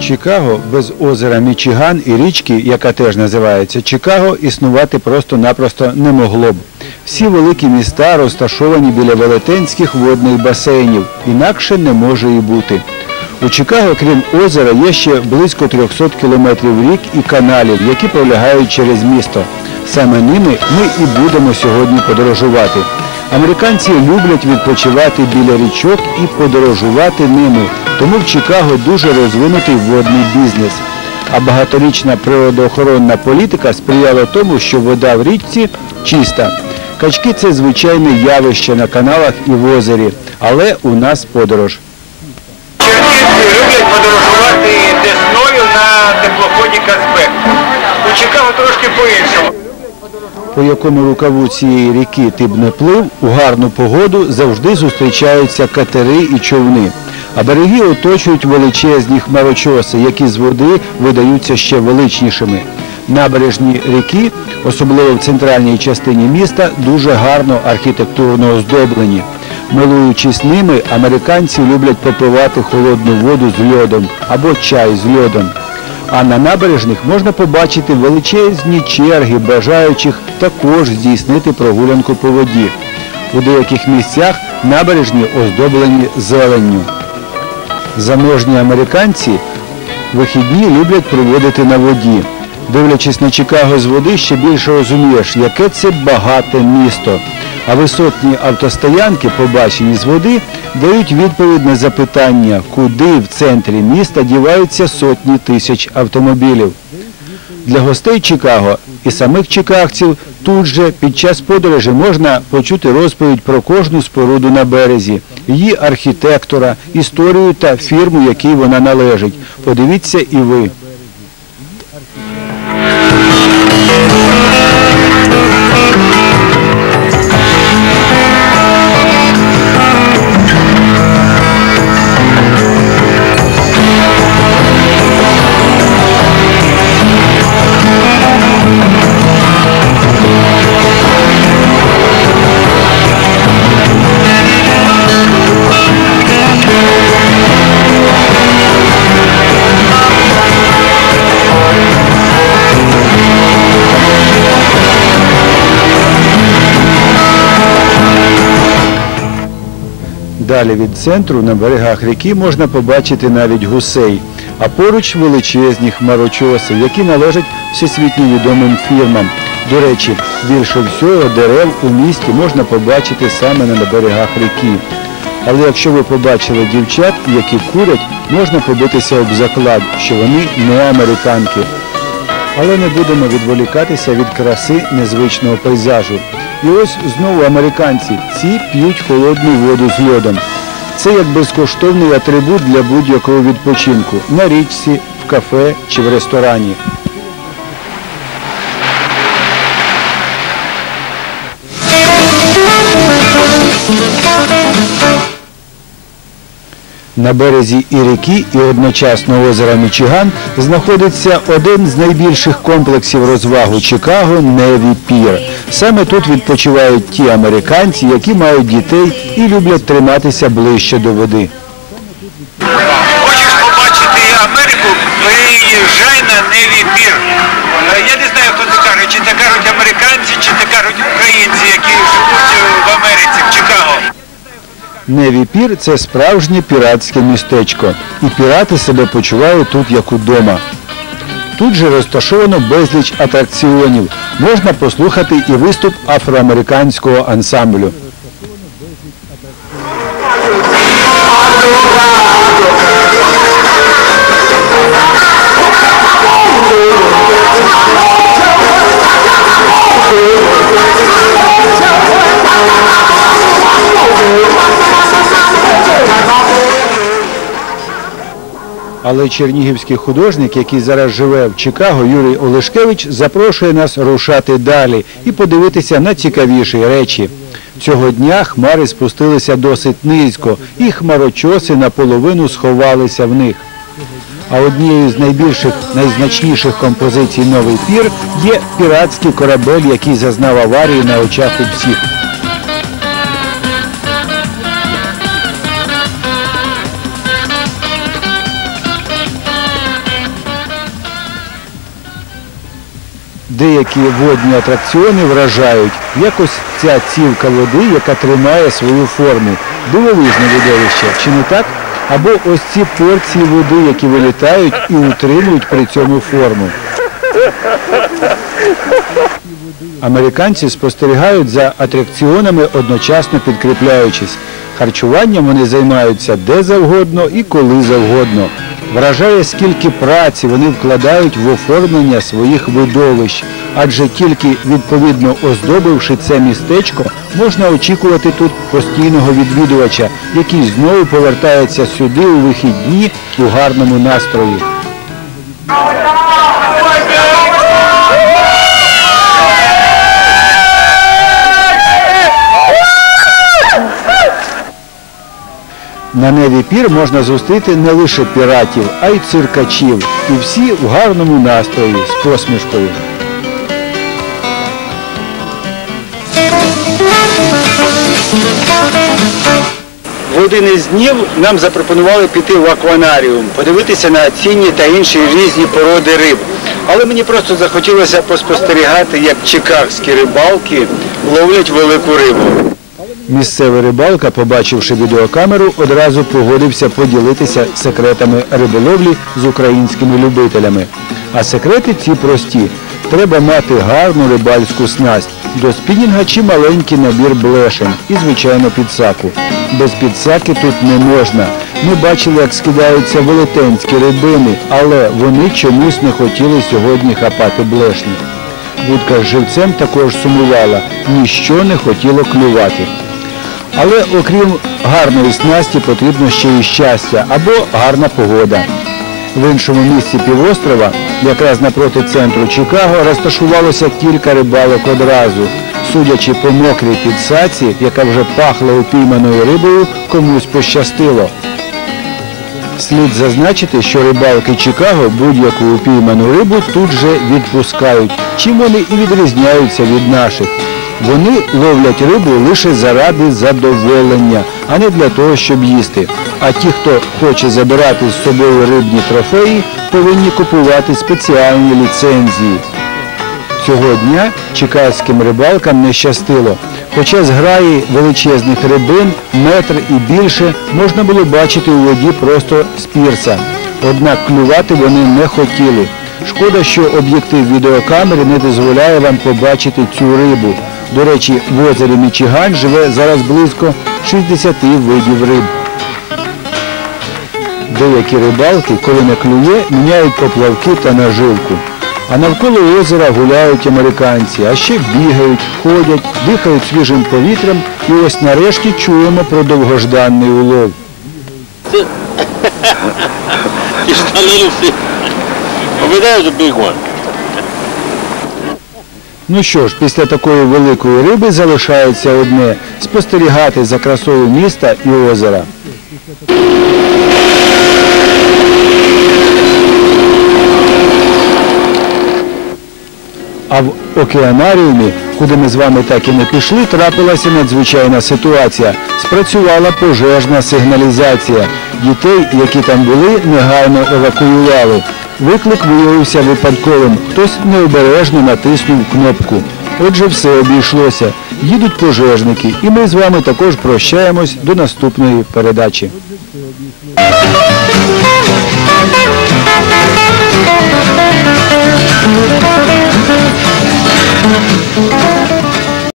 Чикаго без озера Мічиган і річки, яка теж називається Чикаго, існувати просто-напросто не могло б. Всі великі міста розташовані біля велетенських водних басейнів, інакше не може і бути. У Чикаго, крім озера, є ще близько 300 кілометрів рік і каналів, які пролягають через місто. Саме ними ми і будемо сьогодні подорожувати. Американці люблять відпочивати біля річок і подорожувати ними, тому в Чикаго дуже розвинутий водний бізнес. А багаторічна природоохоронна політика сприяла тому, що вода в річці чиста. Качки це звичайне явище на каналах і в озері, але у нас подорож. Чернігівці люблять подорожувати десною на теплоході Казбек. У Чикаго трошки по-іншому. по якому рукаву цієї ріки ти б не плив, у гарну погоду завжди зустрічаються катери і човни. А береги оточують величезні хмарочоси, які з води видаються ще величнішими. Набережні ріки, особливо в центральній частині міста, дуже гарно архітектурно оздоблені. Милуючись ними, американці люблять попивати холодну воду з льодом або чай з льодом. А на набережних можна побачити величезні черги бажаючих також здійснити прогулянку по воді. У деяких місцях набережні оздоблені зеленню. Заможні американці вихідні люблять проводити на воді. Дивлячись на Чикаго з води, ще більше розумієш, яке це багате місто. А висотні автостоянки, побачені з води, дають відповідь на запитання, куди в центрі міста діваються сотні тисяч автомобілів. Для гостей Чикаго і самих чикагців тут же під час подорожі можна почути розповідь про кожну споруду на березі, її архітектора, історію та фірму, якій вона належить. Подивіться і ви. Далі від центру на берегах ріки можна побачити навіть гусей, а поруч величезні хмарочоси, які належать всесвітньо відомим фірмам. До речі, більше всього дерев у місті можна побачити саме на берегах ріки. Але якщо ви побачили дівчат, які курять, можна побитися об заклад, що вони не американки. Але не будемо відволікатися від краси незвичного пейзажу. І ось знову американці. Ці п'ють холодну воду з льодом. Це як безкоштовний атрибут для будь-якого відпочинку на річці, в кафе чи в ресторані. На березі і ріки, і одночасно озера Мічиган знаходиться один з найбільших комплексів розваг у Чикаго Неві Пір. Саме тут відпочивають ті американці, які мають дітей і люблять триматися ближче до води. Хочеш побачити Америку, приїжджай на Неві Пір. Е, Я не знаю, хто це каже, чи це кажуть американці, чи це кажуть українці, які живуть е, в Америці, в Чикаго. Неві Пір це справжнє піратське містечко. І пірати себе почувають тут як удома. Тут же розташовано безліч атракціонів. Можна послухати і виступ афроамериканського ансамблю. Але чернігівський художник, який зараз живе в Чикаго, Юрій Олешкевич, запрошує нас рушати далі і подивитися на цікавіші речі. Цього дня хмари спустилися досить низько, і хмарочоси наполовину сховалися в них. А однією з найбільших, найзначніших композицій Новий пір є піратський корабель, який зазнав аварії на очах у всіх. Деякі водні атракціони вражають. Якось ця цівка води, яка тримає свою форму. Дивовижне видовище, чи не так? Або ось ці порції води, які вилітають і утримують при цьому форму. Американці спостерігають за атракціонами, одночасно підкріпляючись. Харчуванням вони займаються де завгодно і коли завгодно. Вражає, скільки праці вони вкладають в оформлення своїх видовищ, адже тільки відповідно оздобивши це містечко, можна очікувати тут постійного відвідувача, який знову повертається сюди у вихідні у гарному настрої. На Неві пір можна зустріти не лише піратів, а й циркачів. І всі в гарному настрої з посмішкою. В один із днів нам запропонували піти в акванаріум, подивитися на цінні та інші різні породи риб. Але мені просто захотілося поспостерігати, як чикагські рибалки ловлять велику рибу. Місцевий рибалка, побачивши відеокамеру, одразу погодився поділитися секретами риболовлі з українськими любителями. А секрети ці прості. Треба мати гарну рибальську снасть. До спінінга чи маленький набір блешень і, звичайно, підсаку. Без підсаки тут не можна. Ми бачили, як скидаються велетенські рибини, але вони чомусь не хотіли сьогодні хапати блешні. Вудка з живцем також сумувала, ніщо не хотіло клювати. Але окрім гарної снасті потрібно ще і щастя або гарна погода. В іншому місці півострова, якраз напроти центру Чикаго, розташувалося кілька рибалок одразу. Судячи по мокрій підсаці, яка вже пахла упійманою рибою, комусь пощастило. Слід зазначити, що рибалки Чикаго будь-яку упійману рибу тут же відпускають, чим вони і відрізняються від наших. Вони ловлять рибу лише заради задоволення, а не для того, щоб їсти. А ті, хто хоче забирати з собою рибні трофеї, повинні купувати спеціальні ліцензії. Цього дня чекаським рибалкам не щастило. Хоча з граї величезних рибин, метр і більше, можна було бачити у воді просто з пірса. Однак клювати вони не хотіли. Шкода, що об'єктив відеокамери не дозволяє вам побачити цю рибу. До речі, в озері Мічиган живе зараз близько 60 видів риб. Деякі рибалки, коли не клює, міняють поплавки та наживку. А навколо озера гуляють американці, а ще бігають, ходять, дихають свіжим повітрям і ось нарешті чуємо про довгожданий улов. Ну що ж, після такої великої риби залишається одне спостерігати за красою міста і озера. А в океанаріумі, куди ми з вами так і не пішли, трапилася надзвичайна ситуація. Спрацювала пожежна сигналізація. Дітей, які там були, негайно евакуювали. Виклик виявився випадковим. Хтось необережно натиснув кнопку. Отже, все обійшлося. Їдуть пожежники, і ми з вами також прощаємось до наступної передачі.